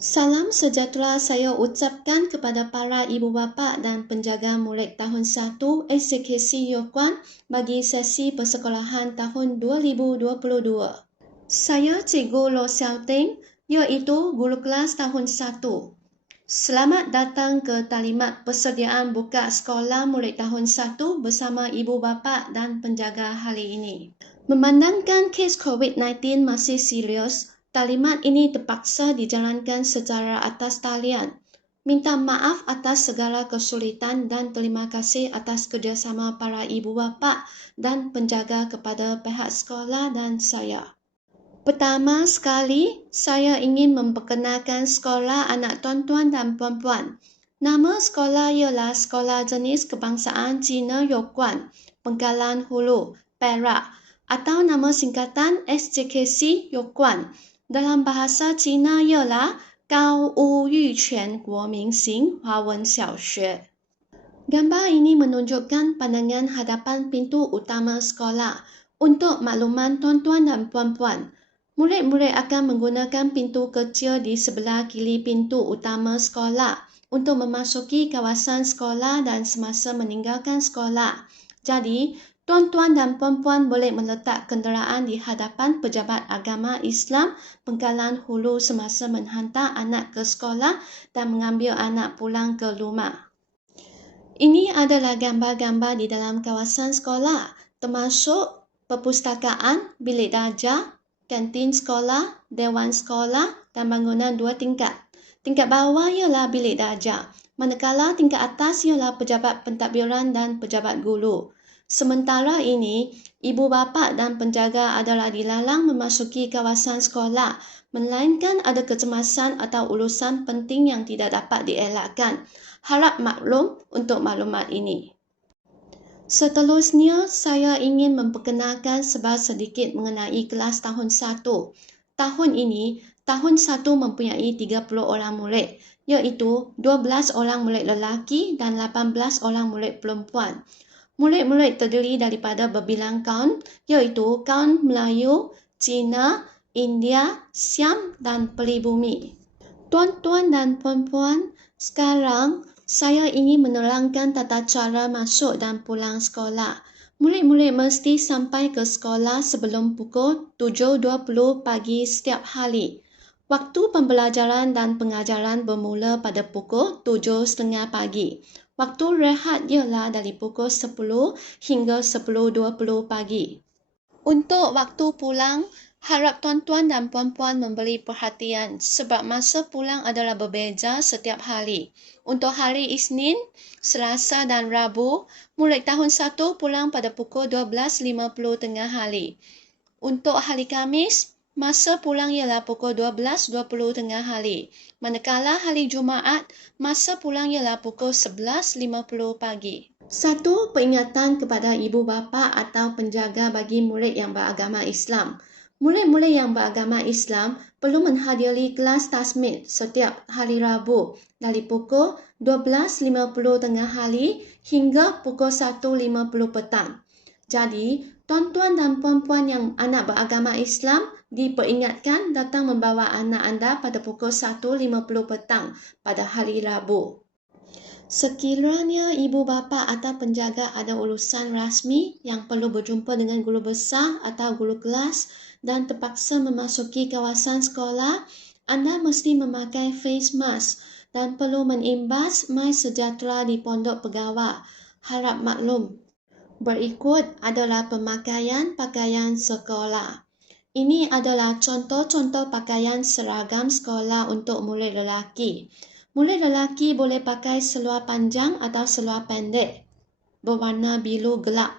Salam sejahtera saya ucapkan kepada para ibu bapa dan penjaga murid tahun 1 SJKC Yokuan bagi sesi persekolahan tahun 2022. Saya Cikgu Lo Xiao Ting, iaitu guru kelas tahun 1. Selamat datang ke talimat persediaan buka sekolah murid tahun 1 bersama ibu bapa dan penjaga hari ini. Memandangkan kes COVID-19 masih serius, talimat ini terpaksa dijalankan secara atas talian. Minta maaf atas segala kesulitan dan terima kasih atas kerjasama para ibu bapa dan penjaga kepada pihak sekolah dan saya. Pertama sekali, saya ingin memperkenalkan sekolah anak tuan-tuan dan puan-puan. Nama sekolah ialah Sekolah Jenis Kebangsaan Cina Yokuan, Pengkalan Hulu, Perak, atau nama singkatan SJKC Yokuan. Dalam bahasa Cina ialah Gao Wu Yu Quan Guoming Xing Huawen Xiaoxue. Gambar ini menunjukkan pandangan hadapan pintu utama sekolah. Untuk makluman tuan-tuan dan puan-puan, murid-murid akan menggunakan pintu kecil di sebelah kiri pintu utama sekolah untuk memasuki kawasan sekolah dan semasa meninggalkan sekolah. Jadi, tuan-tuan dan puan-puan boleh meletak kenderaan di hadapan pejabat agama Islam Pengkalan Hulu semasa menghantar anak ke sekolah dan mengambil anak pulang ke rumah. Ini adalah gambar-gambar di dalam kawasan sekolah, termasuk perpustakaan, bilik darjah, kantin sekolah, dewan sekolah dan bangunan 2 tingkat. Tingkat bawah ialah bilik darjah, manakala tingkat atas ialah pejabat pentadbiran dan pejabat guru. Sementara ini, ibu bapa dan penjaga adalah dilarang memasuki kawasan sekolah, melainkan ada kecemasan atau urusan penting yang tidak dapat dielakkan. Harap maklum untuk maklumat ini. Seterusnya, saya ingin memperkenalkan sedikit mengenai kelas tahun 1. Tahun ini, tahun 1 mempunyai 30 orang murid, iaitu 12 orang murid lelaki dan 18 orang murid perempuan. Murid-murid terdiri daripada berbilang kaum, iaitu kaum Melayu, Cina, India, Siam dan Peribumi. Tuan-tuan dan puan-puan, sekarang saya ingin menerangkan tata cara masuk dan pulang sekolah. Murid-murid mesti sampai ke sekolah sebelum pukul 7.20 pagi setiap hari. Waktu pembelajaran dan pengajaran bermula pada pukul 7.30 pagi. Waktu rehat ialah dari pukul 10 hingga 10.20 pagi. Untuk waktu pulang, harap tuan-tuan dan puan-puan memberi perhatian sebab masa pulang adalah berbeza setiap hari. Untuk hari Isnin, Selasa dan Rabu, murid tahun 1 pulang pada pukul 12.50 tengah hari. Untuk hari Khamis, masa pulang ialah pukul 12.20 tengah hari. Manakala hari Jumaat, masa pulang ialah pukul 11.50 pagi. Satu peringatan kepada ibu bapa atau penjaga bagi murid yang beragama Islam. Murid-murid yang beragama Islam perlu menghadiri kelas tasmid setiap hari Rabu dari pukul 12.50 tengah hari hingga pukul 1.50 petang. Jadi, tuan-tuan dan puan-puan yang anak beragama Islam diperingatkan datang membawa anak anda pada pukul 1.50 petang pada hari Rabu. Sekiranya ibu bapa atau penjaga ada urusan rasmi yang perlu berjumpa dengan guru besar atau guru kelas dan terpaksa memasuki kawasan sekolah, anda mesti memakai face mask dan perlu mengimbas mai sejahtera di pondok pegawai. Harap maklum. Berikut adalah pemakaian pakaian sekolah. Ini adalah contoh-contoh pakaian seragam sekolah untuk murid lelaki. Murid lelaki boleh pakai seluar panjang atau seluar pendek berwarna biru gelap.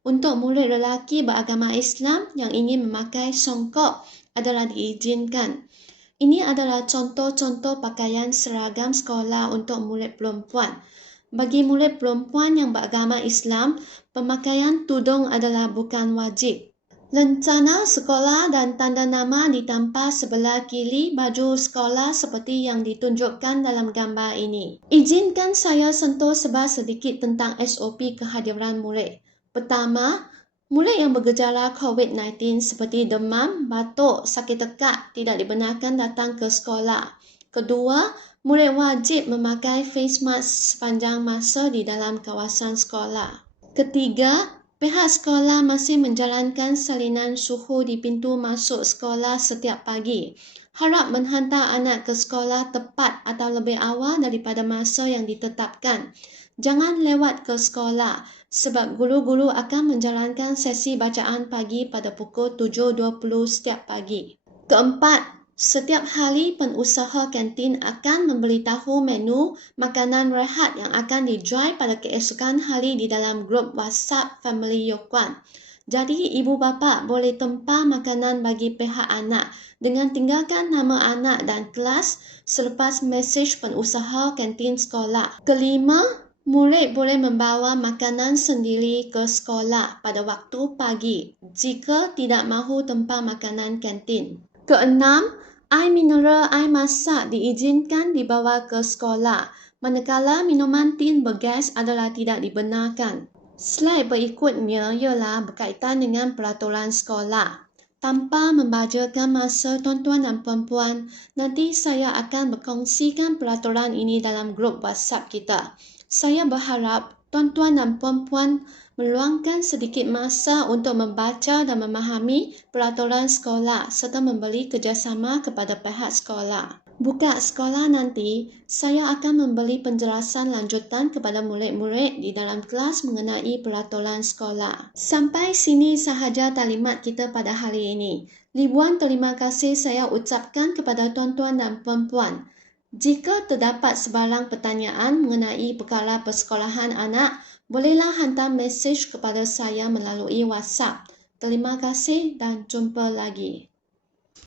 Untuk murid lelaki beragama Islam yang ingin memakai songkok adalah diizinkan. Ini adalah contoh-contoh pakaian seragam sekolah untuk murid perempuan. Bagi murid perempuan yang beragama Islam, pemakaian tudung adalah bukan wajib. Lencana sekolah dan tanda nama ditampar sebelah kiri baju sekolah seperti yang ditunjukkan dalam gambar ini. Izinkan saya sentuh sedikit tentang SOP kehadiran murid. Pertama, murid yang bergejala COVID-19 seperti demam, batuk, sakit tekak tidak dibenarkan datang ke sekolah. Kedua, murid wajib memakai face mask sepanjang masa di dalam kawasan sekolah. Ketiga, pihak sekolah masih menjalankan salinan suhu di pintu masuk sekolah setiap pagi. Harap menghantar anak ke sekolah tepat atau lebih awal daripada masa yang ditetapkan. Jangan lewat ke sekolah sebab guru-guru akan menjalankan sesi bacaan pagi pada pukul 7.20 setiap pagi. Keempat, setiap hari pengusaha kantin akan memberitahu menu makanan rehat yang akan dijual pada keesokan hari di dalam grup WhatsApp Family Yokuan. Jadi ibu bapa boleh tempah makanan bagi pihak anak dengan tinggalkan nama anak dan kelas selepas mesej pengusaha kantin sekolah. Kelima, murid boleh membawa makanan sendiri ke sekolah pada waktu pagi jika tidak mahu tempah makanan kantin. Keenam, air mineral air masak diizinkan dibawa ke sekolah, manakala minuman tin bergas adalah tidak dibenarkan. Slide berikutnya ialah berkaitan dengan peraturan sekolah. Tanpa membajakan masa tuan-tuan dan puan-puan, nanti saya akan berkongsikan peraturan ini dalam grup WhatsApp kita. Saya berharap tuan-tuan dan puan-puan meluangkan sedikit masa untuk membaca dan memahami peraturan sekolah serta memberi kerjasama kepada pihak sekolah. Buka sekolah nanti, saya akan memberi penjelasan lanjutan kepada murid-murid di dalam kelas mengenai peraturan sekolah. Sampai sini sahaja taklimat kita pada hari ini. Ribuan terima kasih saya ucapkan kepada tuan-tuan dan puan-puan. Jika terdapat sebarang pertanyaan mengenai perkara persekolahan anak, bolehlah hantar mesej kepada saya melalui WhatsApp. Terima kasih dan jumpa lagi.